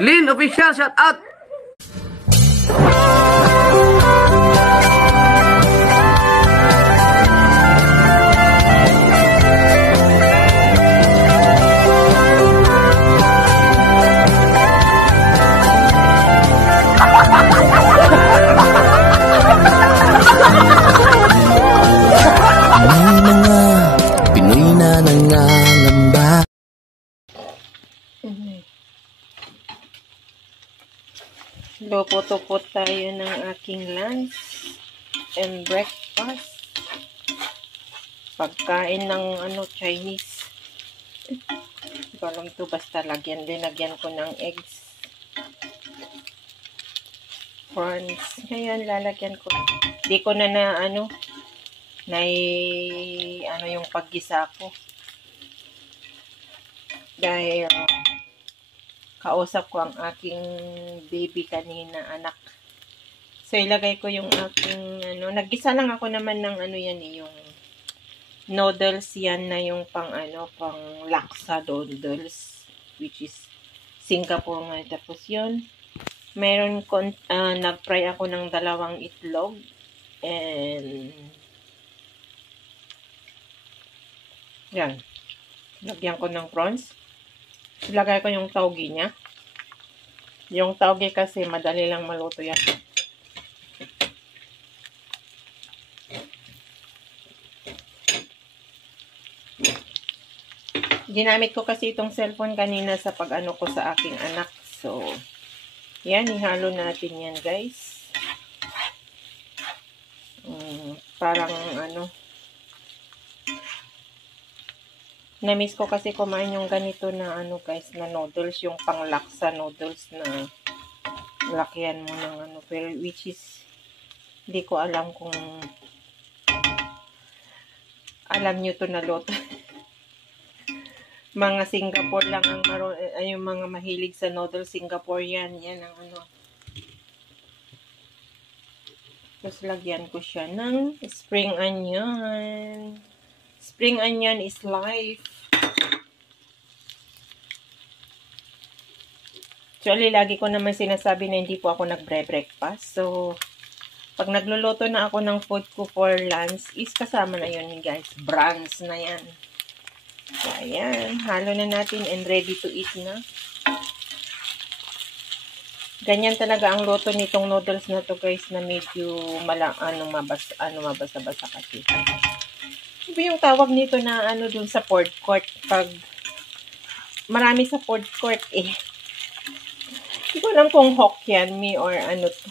Lynn Official, shout out! Pinoy na nangangamba. Lupot-upot tayo ng aking lunch and breakfast. Pagkain ng Chinese. Hindi ko alam to, basta linagyan ko ng eggs. Prawns. Ngayon, lalagyan ko. Di ko na yung paggisa ko. Dahil, kausap ko ang aking baby kanina, anak. So, ilagay ko yung aking, naggisa lang ako naman ng yung noodles yan na yung pang laksa noodles, which is Singapore nga. Tapos yun, meron nag-fry ako ng 2 itlog, and yan, lagyan ko ng prawns. Ilagay ko yung tauge niya. Yung tauge kasi madali lang maluto yan. Ginamit ko kasi itong cellphone kanina sa pag-ano ko sa aking anak. So, yan, ihalo natin yan, guys. Parang na-miss ko kasi kumain yung ganito na guys, na noodles, yung panglaksa noodles na lakyan mo ng pero which is hindi ko alam kung alam nyo to na luto. Mga Singapore lang ang yung mga mahilig sa noodles, Singapore yan ang Tapos lagyan ko siya ng spring onion. Spring onion is life. Actually, lagi ko naman sinasabi na hindi po ako nagbre-breakfast. So, pag nagluluto na ako ng food ko for lunch, is kasama na yun, guys. Browns na yan. So, ayan. Halo na natin and ready to eat na. Ganyan talaga ang luto nitong noodles na to, guys, na medyo mabasa-basa kasi. Ano yung tawag nito na dun sa food court? Pag marami sa food court eh. Hindi ko alam kung Hokkien mee or to.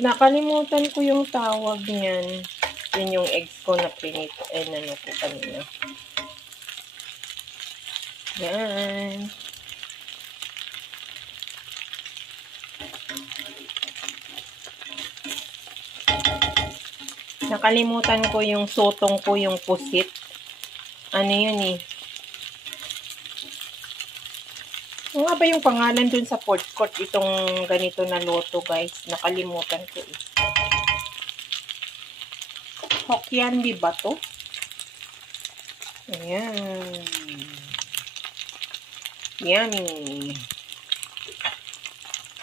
Nakalimutan ko yung tawag niyan. Yun yung eggs ko na pinito. Ko kanina. Yan. Nakalimutan ko yung sotong ko, yung pusit. Ano yun eh? Ano nga ba yung pangalan dun sa food court itong ganito na loto, guys? Nakalimutan ko eh. Hokkien mee ba to? Ayan. Yummy.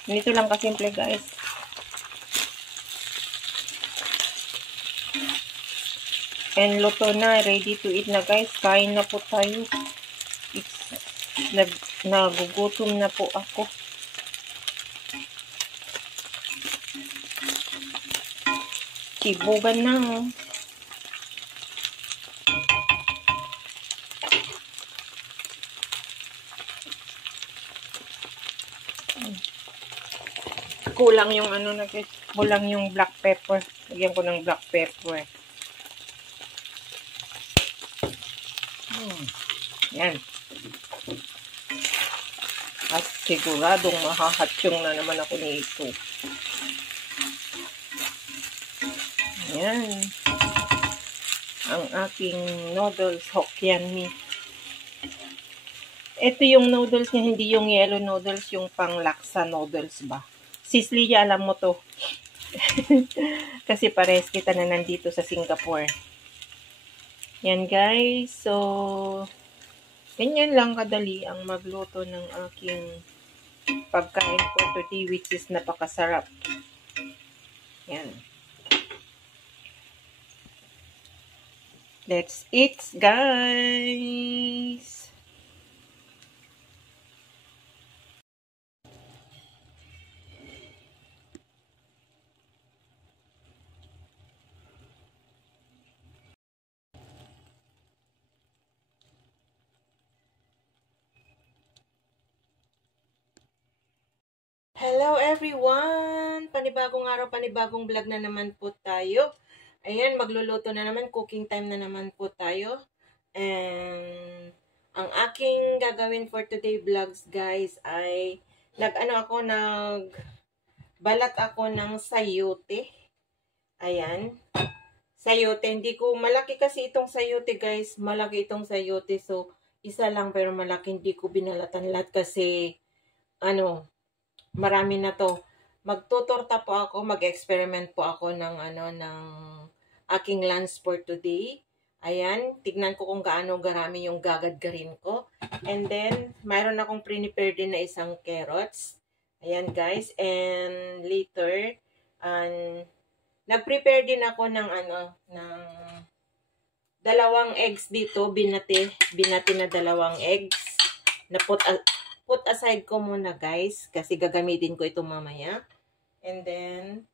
Ganito lang kasimple, guys. And luto na, ready to eat na, guys. Kain na po tayo. Nagugutom na po ako. Sibugan na, oh. Kulang yung kulang yung black pepper. Lagyan ko ng black pepper. Yan. At siguradong mahahatsyong na naman ako nito. Yan. Ang aking noodles Hokkien mee. Ito yung noodles niya, hindi yung yellow noodles, yung panglaksa noodles ba? Sis Lia, alam mo to. Kasi pares kita na nandito sa Singapore. Yan, guys. So, Ganyan lang kadali ang magluto ng aking pagkain for today, which is napakasarap. Yan. Let's eat, guys! Hello everyone! Panibagong araw, panibagong vlog na naman po tayo. Ayan, magluluto na naman, cooking time na naman po tayo. And ang aking gagawin for today vlogs, guys, ay nagbalat ako ng sayote. Ayan. Sayote, hindi ko, malaki kasi itong sayote, guys. Malaki itong sayote. So, isa lang pero malaki, hindi ko binalatan lahat kasi, marami na to. Magtutorta po ako, mag-experiment po ako ng aking lunch for today. Ayan, tignan ko kung gaano garami yung gagadgarin ko. And then, mayroon akong prepare din na isang carrots. Ayan guys, and later, nag-prepare din ako ng ng dalawang eggs dito, binati na dalawang eggs. Na put aside ko muna guys kasi gagamitin ko ito mamaya. And then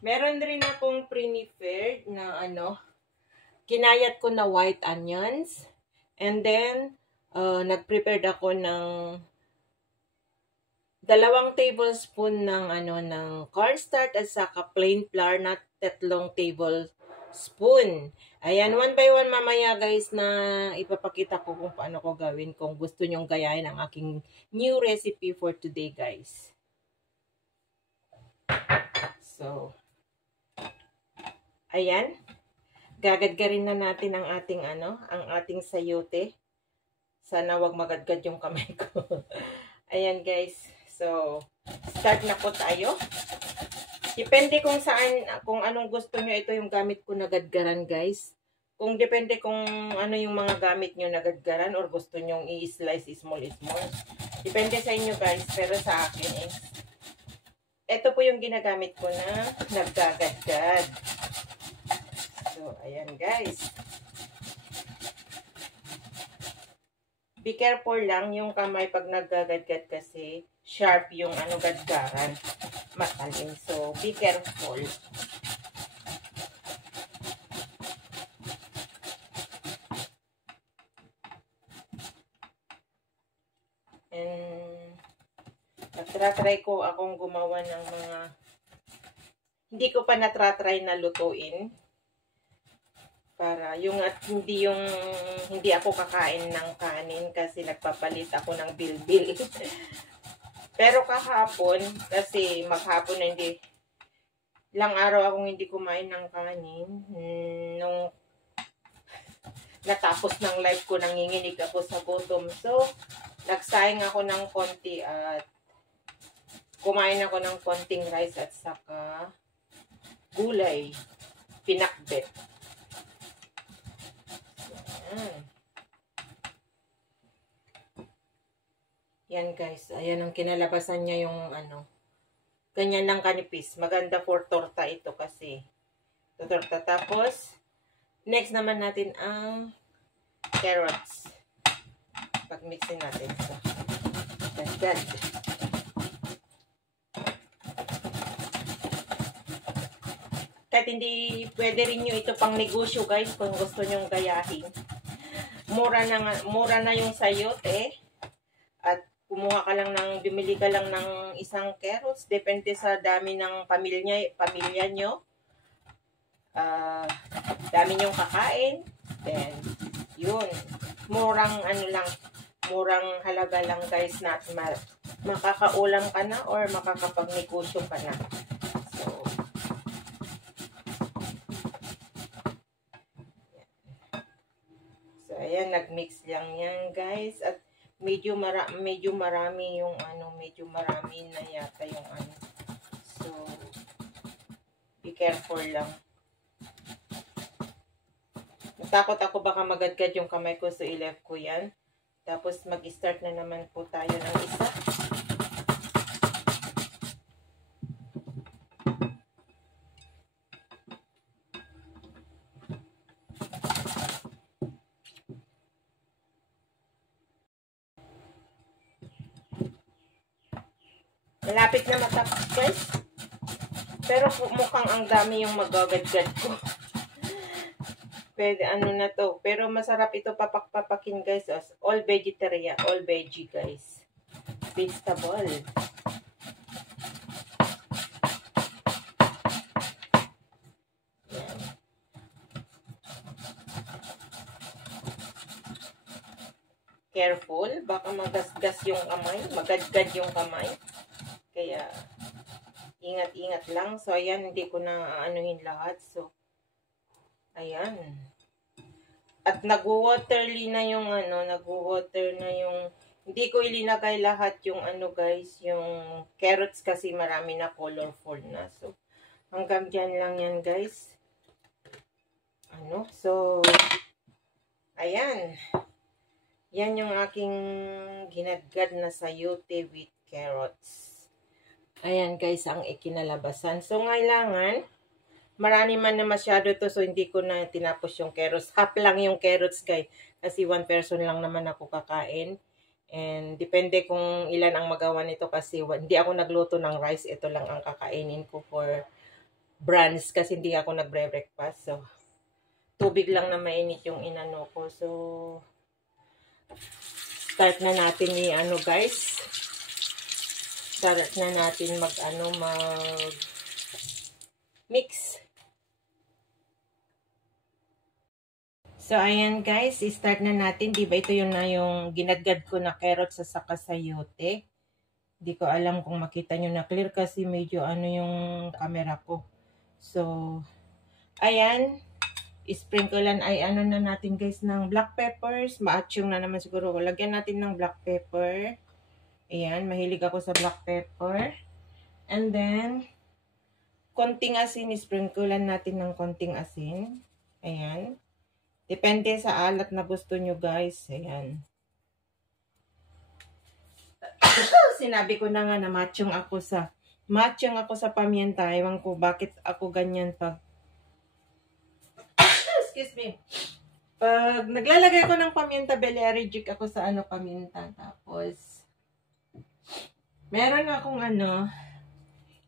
meron rin akong prepared na kinayat ko na white onions. And then nag-prepared ako ng 2 tablespoon ng ng cornstarch at saka plain flour na 3 tablespoon. Ayan, one by one mamaya guys na ipapakita ko kung paano ko gawin kung gusto nyong gayahin ang aking new recipe for today guys. So, ayan. Gagadgarin na natin ang ating ang ating sayote. Sana wag magadgad yung kamay ko. Ayan guys. So, start na po tayo. Depende kung saan, kung anong gusto nyo, ito yung gamit ko na gadgaran guys. Kung depende kung ano yung mga gamit nyo na gadgaran or gusto nyo i-slice small. Depende sa inyo guys, pero sa akin ito po yung ginagamit ko na naggagadgad. So, ayan guys. Be careful lang yung kamay pag naggagadgad kasi sharp yung gadgaran. Matalim. So, be careful. And, nagtratry ko akong gumawa ng mga hindi ko pa natratry na lutuin. Para yung hindi ako kakain ng kanin kasi nagpapalit ako ng bilbil. Pero kahapon, kasi maghapon na ilang araw akong hindi kumain ng kanin. Nung natapos ng live ko, nanginginig ako sa gutom. So, nagsayang ako ng konti at kumain ako ng konting rice at saka gulay, pinakbet. Yan guys, ayan ang kinalabasan niya yung ganyan lang kanipis. Maganda for torta ito kasi. Torta. Tapos, next naman natin ang carrots. Pag-mixin natin sa dagdag. Kahit hindi pwede rin nyo ito pang negosyo guys kung gusto nyong gayahin. Mura na yung sayote. At bumili ka lang ng isang carrots. Depende sa dami ng pamilya nyo. Dami nyong kakain. Then, yun. Murang halaga lang guys na makakaulam ka na or makakapagnegosyo ka na. So, ayan, nagmix lang yan guys. At medyo marami yung medyo marami na yata yung So, be careful lang. Natakot ako baka magadgad yung kamay ko, so i-left ko yan. Tapos mag-start na naman po tayo ng isa. Malapit na matapos, guys. Pero mukhang ang dami yung magagadgad ko. Pwede ano na to. Pero masarap ito papak-papakin, guys. All vegetarian, all veggie, guys. Vegetable. Yan. Careful. Baka magasgas yung kamay. Magadgad yung kamay. Kaya, ingat-ingat lang. So, ayan. Hindi ko na aanuhin lahat. So, ayan. At nag-waterly na yung nag-water na yung, hindi ko ilinagay lahat yung guys, yung carrots kasi marami na colorful na. So, hanggang dyan lang yan guys. So, ayan. Yan yung aking ginagad na sayote with carrots. Ayan guys, ang ikinalabasan. So, ngailangan, marami man na masyado to, so hindi ko na tinapos yung carrots. Half lang yung carrots, guys. Kasi one person lang naman ako kakain. And depende kung ilan ang magawa nito kasi hindi ako nagluto ng rice. Ito lang ang kakainin ko for brunch kasi hindi ako nagbre-breakfast. So, tubig lang na mainit yung inano ko. So, start na natin guys. Start na natin mix. So, ayan guys, start na natin. Diba ito yung ginadgad ko na carrots sa saka sayote. Hindi ko alam kung makita nyo na clear kasi medyo yung camera ko. So, ayan. Sprinklean ay na natin guys ng black peppers. Maachong na naman siguro. Lagyan natin ng black pepper. Ayan, mahilig ako sa black pepper. And then, konting asin. Sprinklean natin ng konting asin. Ayan. Depende sa alat na gusto nyo guys. Ayan. Sinabi ko na nga na matching ako sa pamienta. Ewan ko bakit ako ganyan pag excuse me. Pag naglalagay ko ng pamienta, allergic ako sa pamienta. Tapos meron akong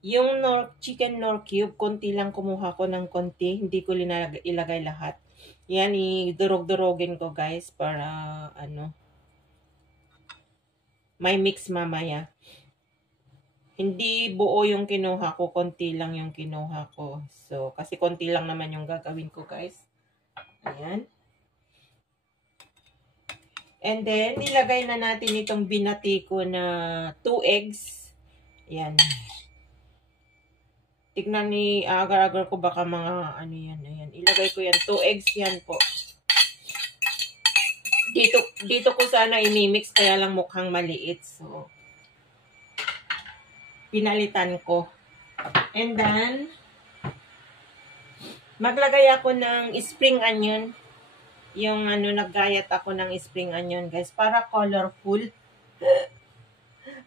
yung chicken nor cube, konti lang kumuha ko ng konti. Hindi ko ilagay lahat. Yan, idurog-durogin ko guys para may mix mamaya. Hindi buo yung kinuha ko, konti lang yung kinuha ko. So, kasi konti lang naman yung gagawin ko guys. Ayan. And then, nilagay na natin itong binati ko na 2 eggs. Ayan. Tignan ni agar-agar ko baka mga yan. Ayan. Ilagay ko yan. 2 eggs yan po. Dito ko sana imimix kaya lang mukhang maliit. So, pinalitan ko. And then, maglagay ako ng spring onion. Yung naggayat ako ng spring onion guys. Para colorful.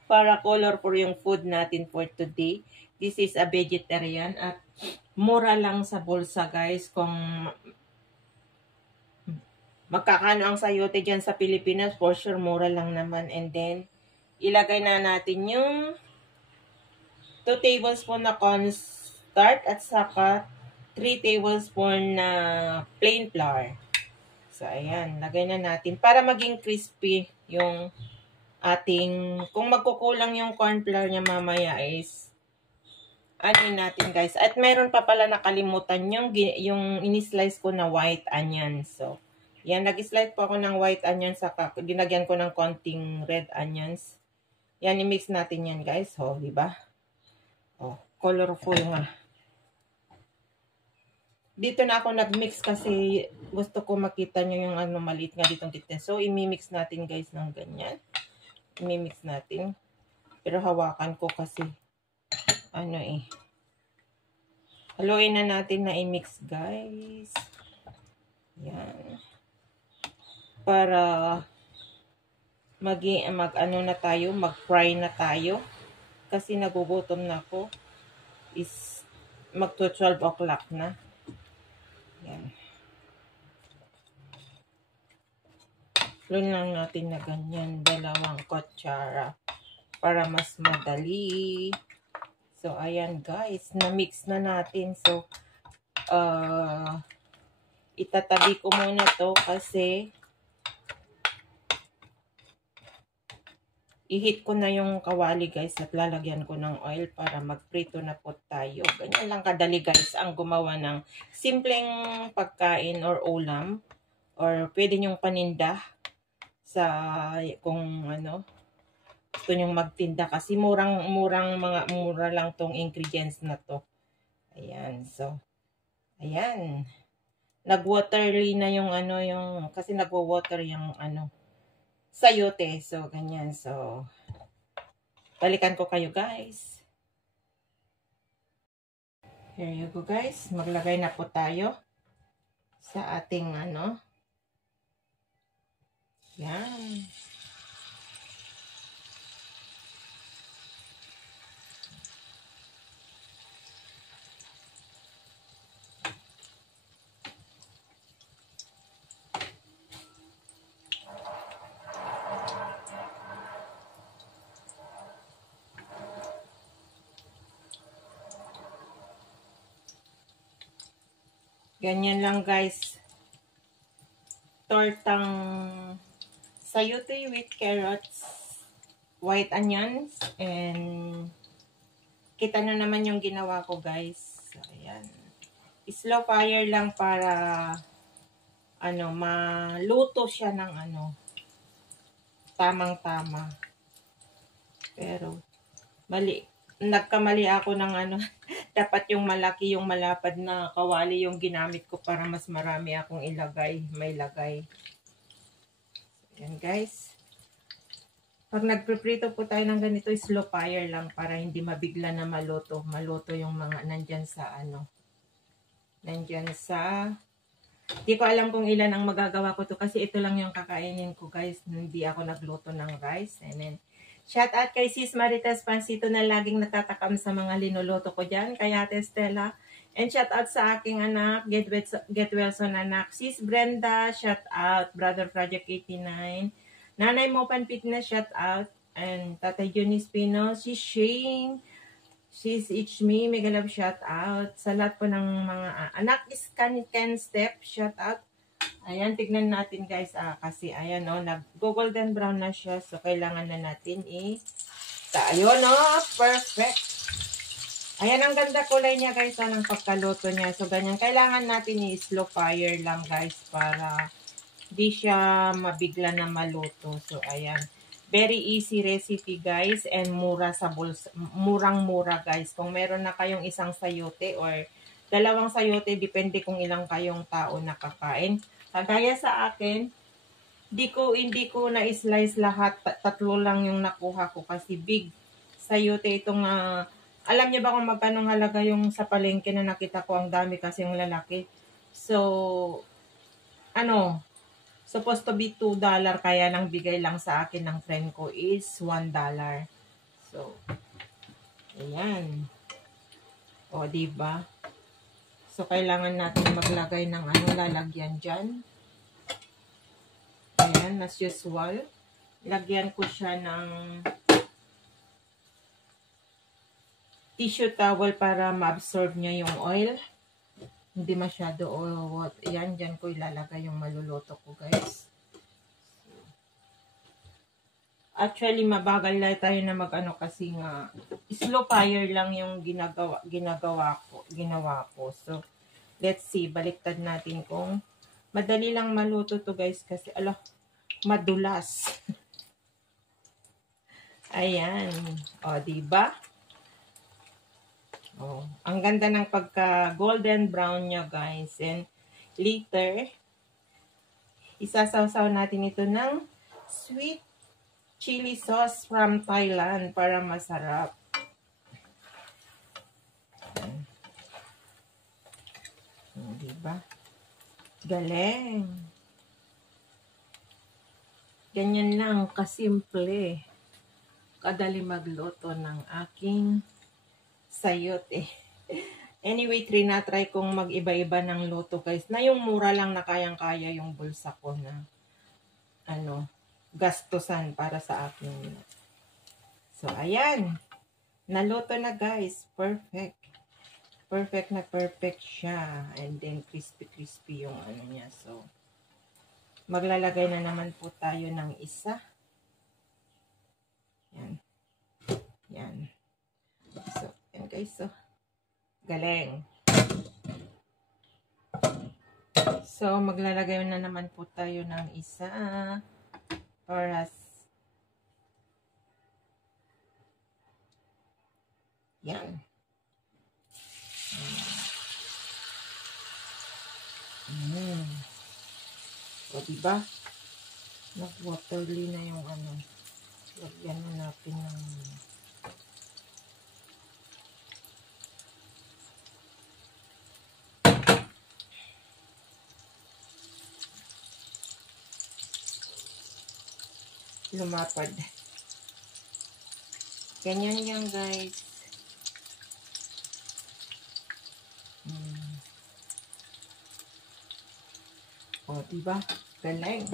Para colorful yung food natin for today. This is a vegetarian at mura lang sa bulsa guys kung magkakano ang sayote dyan sa Pilipinas, for sure mura lang naman. And then ilagay na natin yung 2 tablespoon na cornstarch at saka 3 tablespoon na plain flour. So ayan, lagay na natin para maging crispy yung ating, kung magkukulang yung corn flour niya mamaya is natin guys. At meron pa pala nakalimutan yung ini-slice ko na white onion. So, yan, nag-slice po ako ng white onion saka dinagyan ko ng konting red onions. Yan, i-mix natin yan guys. Oh, di ba? Oh, colorful nga. Dito na ako nag-mix kasi gusto ko makita nyo yung maliit nga ditong titin. So, i-mix natin guys ng ganyan. I-mix natin. Pero hawakan ko kasi haluin na natin na i-mix guys. Yan. Para mag-ano na tayo, mag-fry na tayo. Kasi nagugutom na ako. Is magto 12 o'clock na. Yan. Yun lang natin na ganyan, 2 kutsara para mas madali. So, ayan guys, na-mix na natin. So, itatabi ko muna to kasi i-heat ko na yung kawali guys at lalagyan ko ng oil para magprito na po tayo. Ganyan lang kadali guys ang gumawa ng simpleng pagkain or ulam or pwede nyong paninda sa kung ano gusto nyong magtinda kasi mura lang tong ingredients na to. Ayan, so ayan. Nag-watery na yung ano yung kasi nagwo-water yung ano sayote. So ganyan. So balikan ko kayo guys. Here you go guys. Maglagay na po tayo sa ating ano. Yan. Ganyan lang guys. Tortang sayote with carrots, white onions, and kita na naman yung ginawa ko guys. So, ayan. Slow fire lang para ano, maluto siya ng ano, tamang-tama. Pero, nagkamali ako ng ano, dapat yung malaki, yung malapad na kawali yung ginamit ko para mas marami akong may lagay. Yan guys. Pag nagpiprito po tayo ng ganito, slow fire lang para hindi mabigla na maluto. Maluto yung mga nandyan sa ano. Nandyan sa... Hindi ko alam kung ilan ang magagawa ko to kasi ito lang yung kakainin ko guys. Hindi ako nagluto ng rice. And then, shout out kay Sis Marites Pansito na laging natatakam sa mga linuluto ko dyan. Kay Ate Stella. And shout out sa aking anak, Get Wilson anak. Sis Brenda, shout out. Brother Project 89. Nanay Mopan Fitness, shout out. And Tatay Junis Pino. Sis Shane. Sis Ichme, mega love shout out. Sa lahat po ng mga anak is Ken Step, shout out. Ayan, tignan natin guys. Kasi ayan o, nag-golden brown na siya. So, kailangan na natin ayun o, perfect. Ayan, ang ganda kulay niya guys ng pagkaluto niya. So, ganyan. Kailangan natin slow fire lang guys para di siya mabigla na maluto. So, ayan. Very easy recipe guys and mura sa bulsa. Murang-mura guys. Kung meron na kayong isang sayote or 2 sayote, depende kung ilang kayong tao nakakain. Kagaya sa akin, hindi ko na-slice lahat. 3 lang yung nakuha ko kasi big sayote itong alam niyo ba kung magkano halaga yung sa palengke na nakita ko? Ang dami kasi yung lalaki. So, supposed to be $2 kaya nang bigay lang sa akin ng friend ko is $1. So, ayan. O, diba? So, kailangan natin maglagay ng lalagyan dyan. Ayan, as usual. Lagyan ko siya ng tissue towel para ma-absorb niya yung oil. Hindi masyado yan, dyan ko ilalagay yung maluluto ko guys. Actually, mabagal lang tayo na kasi nga slow fire lang yung ginawa ko. So, let's see, baliktad natin kung madali lang maluto to guys kasi madulas. Ayan. O, diba? Oh, ang ganda ng pagka golden brown niya guys. And later, isasawsaw natin ito ng sweet chili sauce from Thailand para masarap. Diba? Galing. Ganyan lang kasimple. Kadali magluto ng aking sayote. Anyway, try kong mag-iba-iba ng luto guys. Na yung mura lang na kayang-kaya yung bulsa ko na gastusan para sa akin. So, ayan. Naluto na guys. Perfect. Perfect na perfect siya. And then, crispy-crispy yung ano niya. So, maglalagay na naman po tayo ng isa. Yan. Yan. So, yan guys. So, galing. So, maglalagay na naman po tayo ng isa. Oras. Yan. O, diba? Nag-waterly na yung ano. Lagyan na natin ng lumapad. Ganyan yan guys. O, diba? Galing.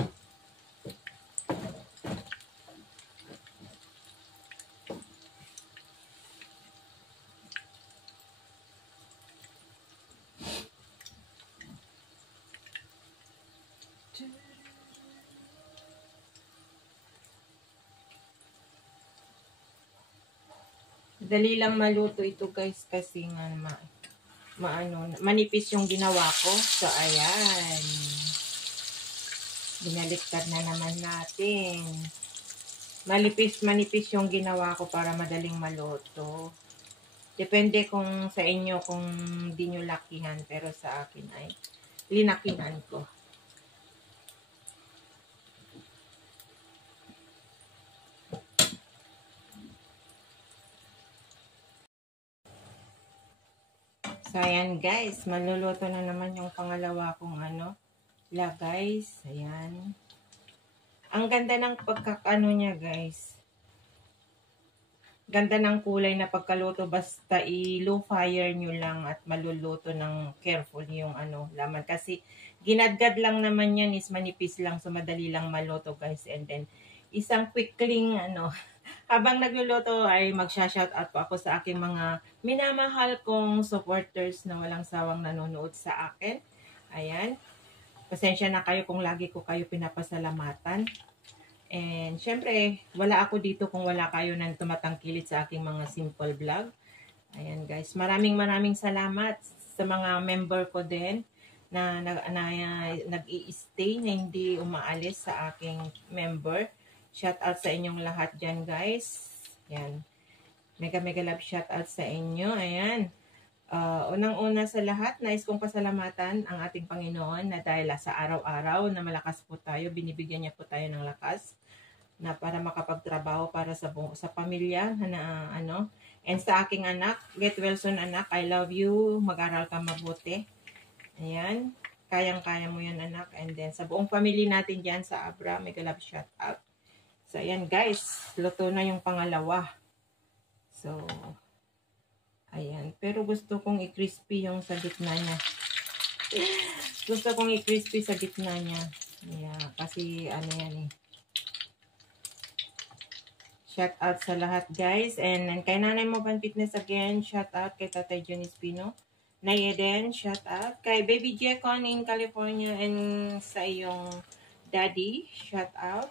Dali lang maluto ito guys kasi nga manipis yung ginawa ko. So, ayan. Binaliktad na naman natin. Manipis yung ginawa ko para madaling maluto. Depende kung sa inyo kung di nyo lakihan. Pero sa akin ay linakihan ko. So, ayan guys. Maluluto na naman yung pangalawa kong guys. Ayan. Ang ganda ng pagkakano niya guys. Ganda ng kulay na pagkaluto. Basta i-low fire nyo lang at maluluto ng careful yung laman. Kasi ginadgad lang naman yan is manipis lang. So, madali lang maluto guys. And then, isang quickling habang nagluluto ay magsha-shoutout po ako sa aking mga minamahal kong supporters na walang sawang nanonood sa akin. Ayan. Pasensya na kayo kung lagi ko kayo pinapasalamatan. And syempre, wala ako dito kung wala kayo nang tumatangkilik sa aking mga simple vlog. Ayan guys, maraming salamat sa mga member ko din na nag-i-stay, na hindi umaalis sa aking member. Shout out sa inyong lahat dyan guys. Ayan. Mega love shout out sa inyo. Ayan. Unang-una sa lahat, nais kong pasalamatan ang ating Panginoon na dahil sa araw-araw na malakas po tayo, binibigyan niya po tayo ng lakas na para makapagtrabaho para sa pamilya and sa aking anak. Get well soon anak, I love you, mag-aral ka mabuti. Ayan, kayang-kaya mo yan anak. And then sa buong family natin dyan sa Abra, mega love shout out. So ayan guys, luto na yung pangalawa. So ayan, pero gusto kong i-crispy yung sa gitna niya. Gusto kong i-crispy sa gitna niya. Yeah, kasi yan eh. Shout out sa lahat guys. And kay Nanay Moban Fitness again, shout out kay Tatay Johnny Espino. Nay Eden, shout out. Kay Baby Jecon in California and sa iyong daddy, shout out.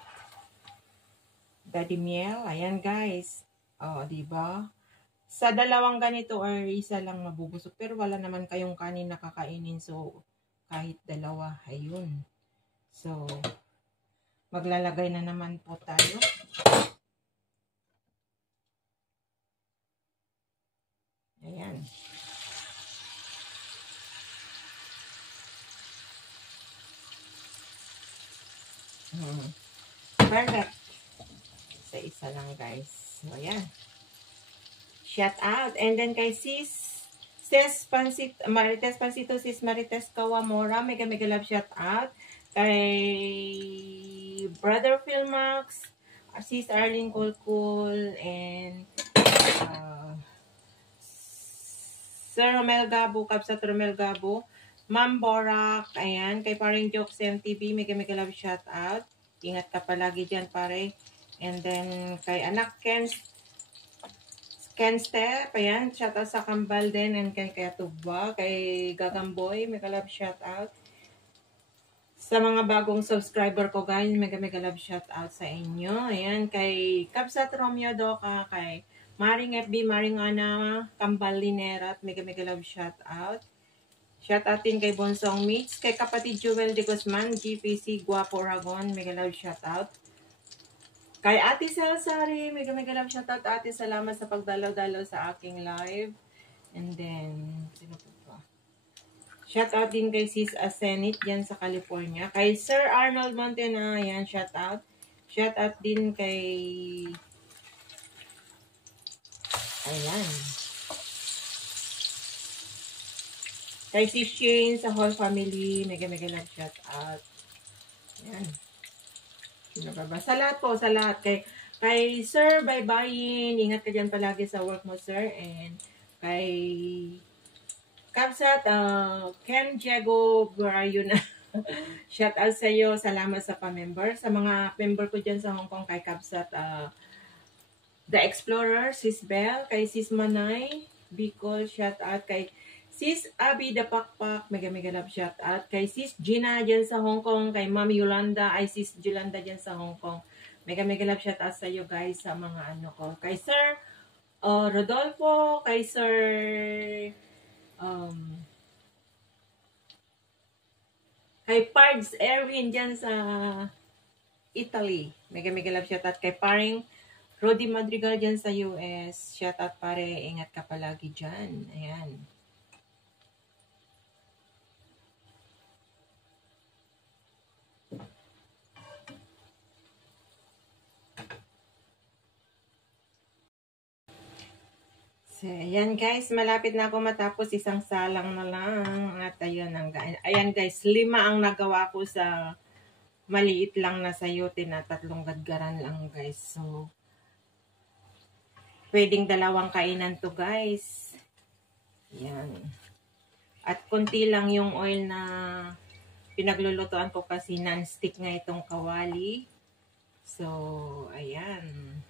Daddy Miel, ayan guys. Oh, diba? Sa dalawang ganito or isa lang mabubusog. Pero wala naman kayong kanin na kakainin. So, kahit dalawa. Ayun. So, maglalagay na naman po tayo. Ayan. Perfect. Isa lang guys. So, ayan. Shout out. And then kay Marites Pancito, Sis Marites Kawamora, mega love shout out. Kay Brother Philmax, Sis Arlene Kulkul, and Sir Romel Gabo, Kapsat Romel Gabo, Ma'am Borak, ayan, kay paring Jokes MTV, mega love shout out. Ingat ka palagi dyan, pare. And then, kay anak Ken Step, ayan, shout out sa Kambal din, and kay Tuba, kay Gagamboy, mega love shout out. Sa mga bagong subscriber ko, guys, mega love shout out sa inyo. Ayan, kay Kapsat Romeo Doka, kay Maring FB, Maring Ana, Kambal Linera, mega love shout out. Shout out din kay Bonsong Mix, kay kapatid Jewel de Guzman, GPC, Guapo Ragon, mega love shout out. Kay Ate Salsari, mega love shout out. Ate, salamat sa pagdalaw-dalaw sa aking live. And then, sino po ba? Shout out din kay Sis Asenit dyan sa California. Kay Sir Arnold Montena, yan, shout out. Shout out din kay ayan. Kay Sis Shane sa whole family, mega love shout out. Ayan. Sino ba? Sa lahat po, sa lahat. Kay Sir Baybayin, ingat ka dyan palagi sa work mo, sir. And kay Kapsat, Ken Diego, where are you na? Shout out sa iyo, salamat sa pa-member. Sa mga member ko dyan sa Hong Kong, kay Kapsat, The Explorer, Sis Bell, kay Sis Manay, Bicol, shout out kay Sis Abby The Pakpak, mega love shout out kay Sis Gina dyan sa Hong Kong, kay Ma'am Yolanda, ay Sis Yolanda dyan sa Hong Kong. Mega love shout out sa iyo guys sa mga ano ko. Kay Sir Rodolfo, kay Sir kay Pards Erwin dyan sa Italy. Mega love shout out kay paring Rodi Madrigal dyan sa US. Shout out pare, ingat ka palagi dyan. Ayan. So, ayan guys, malapit na ako matapos, isang salang na lang. At ayun, ayan guys, 5 ang nagawa ko sa maliit lang na sayote na 3 gadgaran lang guys. So, pwedeng 2 kainan to guys. Ayan. At konti lang yung oil na pinaglulutuan ko kasi non-stick nga itong kawali. So, ayan.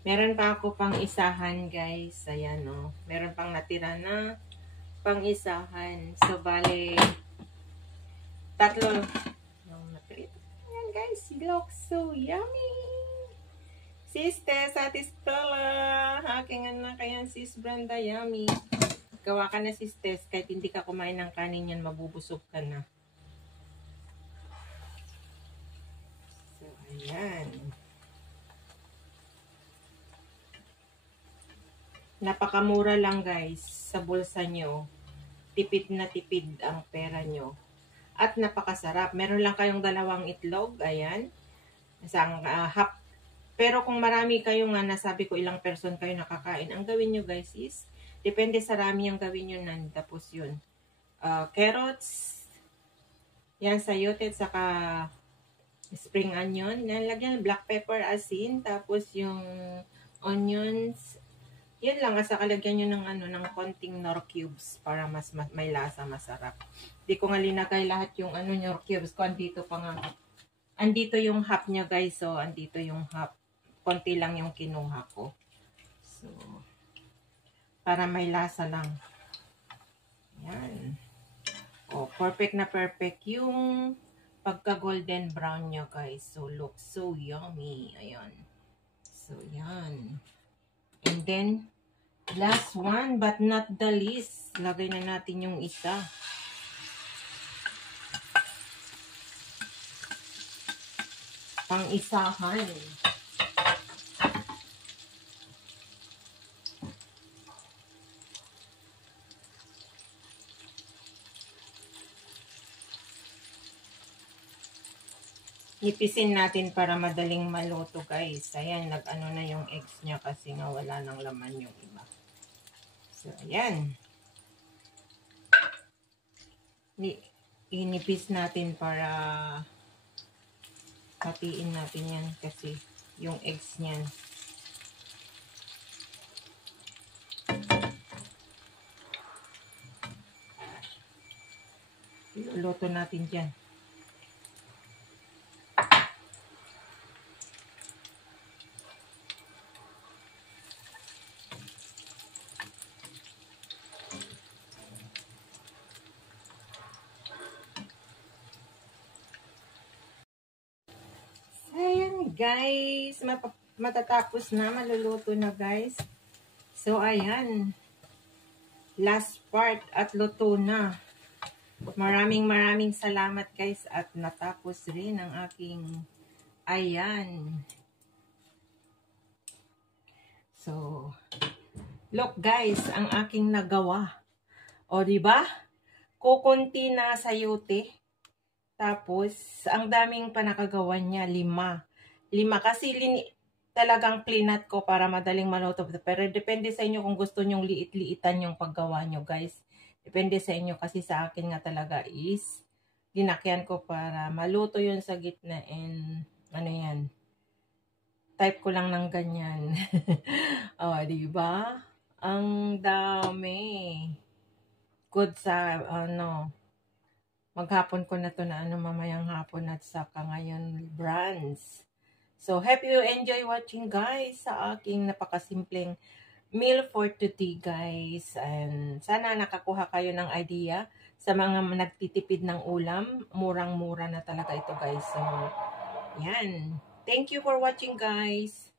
Meron pa ako pang isahan guys. Ayan o. Meron pang natira na pang isahan. So, bale, 3. Ayan guys, it looks so yummy. Sis Tess, Ate Stella, aking anak, ayan Sis Brenda, yummy. Gawa ka na Sis Tess, kahit hindi ka kumain ng kanin yan, mabubusog ka na. So, ayan. Napakamura lang guys sa bulsa nyo. Tipid na tipid ang pera nyo. At napakasarap. Meron lang kayong 2 itlog. Ayan. Isang half. Pero kung marami kayo nga, nasabi ko ilang person kayo nakakain. Ang gawin nyo guys is, depende sa rami yung gawin nyo nan. Tapos yun. Carrots. Yan, sayote. Saka spring onion. Lagyan black pepper, asin. Tapos yung onions. Yan lang, asa kalagyan nyo ng konting nor cubes para mas may lasa, masarap. Di ko nga linagay lahat yung nor cubes ko. Andito pa nga. Andito yung half nyo guys. So, andito yung half. Konti lang yung kinuha ko. So, para may lasa lang. Yan. Oh, perfect na perfect yung pagka golden brown nyo guys. So, looks so yummy. Ayan. So, yan. And then, last one but not the least, lagay na natin yung isa. Pang-isahan. Nipisin natin para madaling maluto guys. Ayan, nag-ano na yung eggs niya kasi nga wala nang laman yung iba. So, ayan. inipis natin para hatiin natin yan kasi yung eggs niyan. Iluluto natin dyan. Ayan guys, matatapos na, maluluto na guys. So ayan, last part at luto na. Maraming salamat guys at natapos rin ang aking ayan. So, look guys, ang aking nagawa. O diba? Kukunti na sayote. Tapos, ang daming panakagawa niya, 5. 5 kasi talagang cleanat ko para madaling maluto. Pero depende sa inyo kung gusto nyong liit-liitan yung paggawa nyo guys. Depende sa inyo kasi sa akin nga talaga is ginakyan ko para maluto yun sa gitna and ano yan. Type ko lang ng ganyan. O, diba? Ang dami. Good sa ano. Maghapon ko na to na mamayang hapon at saka ngayon brunch. So, hope you enjoy watching guys sa aking napakasimpleng meal for today guys. And sana nakakuha kayo ng idea sa mga nagtitipid ng ulam. Murang-mura na talaga ito guys. So, yan. Thank you for watching guys.